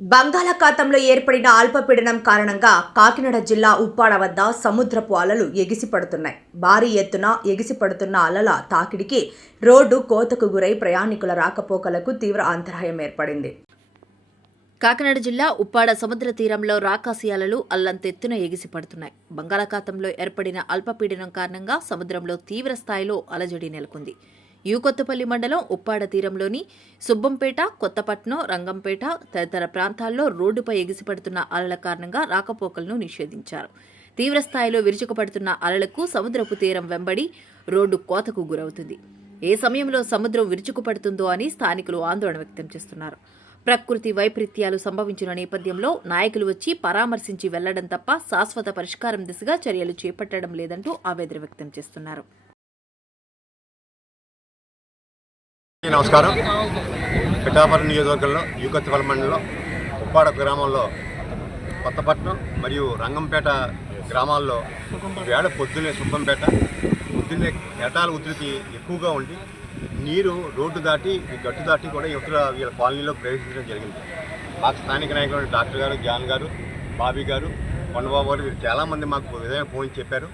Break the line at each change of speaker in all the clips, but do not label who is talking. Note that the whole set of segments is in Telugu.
బంగాళాఖాతంలో ఏర్పడిన అల్పపీడనం కారణంగా కాకినాడ జిల్లా ఉప్పాడ వద్ద సముద్రపు అలలు ఎగిసిపడుతున్నాయి. భారీ ఎత్తున ఎగిసిపడుతున్న అలల తాకిడికి రోడ్డు కోతకు గురై ప్రయాణికుల రాకపోకలకు తీవ్ర అంతరాయం ఏర్పడింది.
కాకినాడ జిల్లా ఉప్పాడ సముద్ర తీరంలో రాకాశయాలలు అల్లంతెత్తున ఎగిసిపడుతున్నాయి. బంగాళాఖాతంలో ఏర్పడిన అల్పపీడనం కారణంగా సముద్రంలో తీవ్ర స్థాయిలో అలజడి నెలకొంది. యూకొత్తపల్లి మండలం ఉప్పాడ తీరంలోని సుబ్బంపేట కొత్తపట్నం రంగంపేట తదితర ప్రాంతాల్లో రోడ్డుపై ఎగిసిపడుతున్న అలల కారణంగా రాకపోకలను నిషేధించారు. తీవ్రస్థాయిలో విరుచుకుపడుతున్న అలలకు సముద్రపు తీరం వెంబడి రోడ్డు కోతకు గురవుతుంది. ఏ సమయంలో సముద్రం విరుచుకుపడుతుందో అని స్థానికులు ఆందోళన వ్యక్తం చేస్తున్నారు. ప్రకృతి వైపరీత్యాలు సంభవించిన నేపథ్యంలో నాయకులు వచ్చి పరామర్శించి వెళ్ళడం తప్ప శాశ్వత పరిష్కారం దిశగా చర్యలు చేపట్టడం లేదంటూ ఆవేదన వ్యక్తం చేస్తున్నారు.
నమస్కారం. పిఠాపురం నియోజకవర్గంలో యూకత్తిపల్లి మండలంలో ఉప్పాడ గ్రామంలో కొత్తపట్నం మరియు రంగంపేట గ్రామాల్లో వేడ పొద్దున్నే సుబ్బంపేట పొద్దున్నే ఎటాల ఉధృతి ఎక్కువగా ఉండి నీరు రోడ్డు దాటి గట్టు దాటి కూడా ఇతర వీళ్ళ కాలనీలో ప్రవేశించడం జరిగింది. మాకు స్థానిక నాయకులు డాక్టర్ గారు జాన్ గారు బాబీ గారు కొండబాబు గారు వీరు చాలామంది మాకు విధంగా ఫోన్ చెప్పారు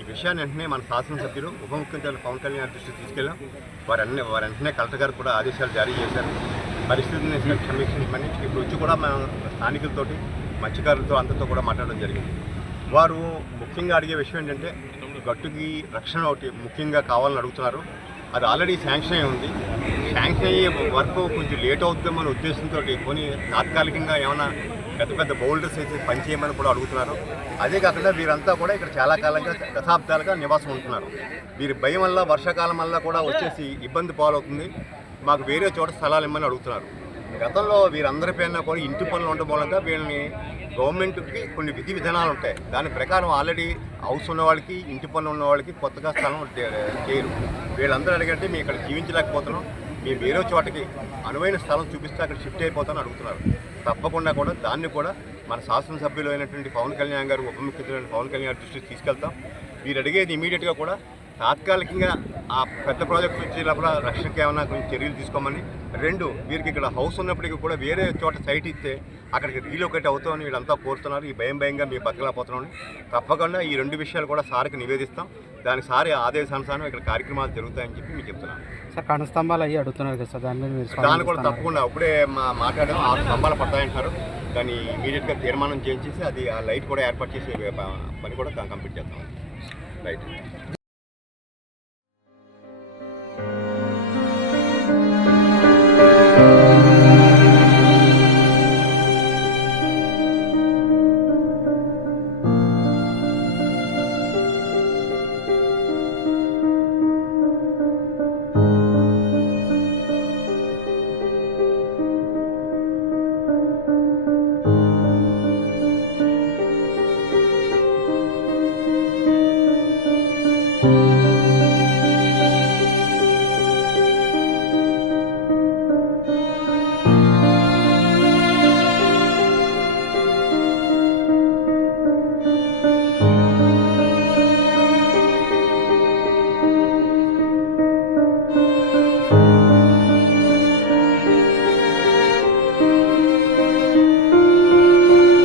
ఈ విషయాన్ని వెంటనే మన శాసనసభ్యులు ఉప ముఖ్యమంత్రి పవన్ కళ్యాణ్ దృష్టికి తీసుకెళ్ళాం వారు అన్ని వారు వెంటనే కలెక్టర్ గారు కూడా ఆదేశాలు జారీ చేశారు. పరిస్థితిని సమీక్షించమని ఇప్పుడు వచ్చి కూడా మనం స్థానికులతోటి మత్స్యకారులతో అందరితో కూడా మాట్లాడడం జరిగింది. వారు ముఖ్యంగా అడిగే విషయం ఏంటంటే గట్టుకి రక్షణ ఒకటి ముఖ్యంగా కావాలని అడుగుతున్నారు. అది ఆల్రెడీ శాంక్షన్ అయి ఉంది. శాంక్షన్ అయ్యే వర్క్ కొంచెం లేట్ అవుతుందేమో ఉద్దేశంతో కొని తాత్కాలికంగా ఏమైనా పెద్ద పెద్ద బౌల్డర్స్ అయితే పని చేయమని కూడా అడుగుతున్నారు. అదే కాకుండా వీరంతా కూడా ఇక్కడ చాలా కాలంగా దశాబ్దాలుగా నివాసం ఉంటున్నారు. వీరి భయం వల్ల వర్షాకాలం వల్ల కూడా వచ్చేసి ఇబ్బంది పాలవుతుంది. మాకు వేరే చోట స్థలాలు ఇమ్మని అడుగుతున్నారు. గతంలో వీరందరి పేరున కూడా ఇంటి పనులు ఉండడం మూలంగా వీళ్ళని గవర్నమెంట్కి కొన్ని విధి విధానాలు ఉంటాయి. దాని ప్రకారం ఆల్రెడీ హౌస్ ఉన్న వాళ్ళకి ఇంటి పనులు ఉన్న వాళ్ళకి కొత్తగా స్థలం చేయరు. వీళ్ళందరూ అడిగంటే మేము ఇక్కడ జీవించలేకపోతున్నాం. మేము వేరే చోటకి అనువైన స్థలం చూపిస్తే అక్కడ షిఫ్ట్ అయిపోతామని అడుగుతున్నారు. తప్పకుండా కూడా దాన్ని కూడా మన శాసనసభ్యులు అయినటువంటి పవన్ కళ్యాణ్ గారు ఉప ముఖ్యమంత్రి పవన్ కళ్యాణ్ గారి దృష్టికి తీసుకెళ్తాం. వీరు అడిగేది ఇమీడియట్గా కూడా తాత్కాలికంగా ఆ పెద్ద ప్రాజెక్ట్ వచ్చేటప్పుడు రక్షణకి ఏమైనా కొంచెం చర్యలు తీసుకోమని. రెండు వీరికి ఇక్కడ హౌస్ ఉన్నప్పటికీ కూడా వేరే చోట సైట్ ఇస్తే అక్కడికి రీలొకేట్ అవుతామని వీళ్ళంతా కోరుతున్నారు. ఈ భయం భయంగా మేము బతకలేకపోతున్నామని. తప్పకుండా ఈ రెండు విషయాలు కూడా సార్కి నివేదిస్తాం. దానికి సారి ఆదేశానుసారం ఇక్కడ కార్యక్రమాలు జరుగుతాయని చెప్పి మీకు చెప్తున్నాను.
సార్ కణ స్తంభాలు అయ్యి అడుగుతున్నారు కదా సార్ దాని మీద
దాన్ని కూడా. తప్పకుండా అప్పుడే మా మాట్లాడాం ఆరు స్తంభాలు పడతాయంటారు దాన్ని ఇమీడియట్గా తీర్మానం చేయించేసి అది ఆ లైట్ కూడా ఏర్పాటు చేసే పని కూడా కంప్లీట్ చేస్తాం రైట్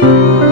Thank you.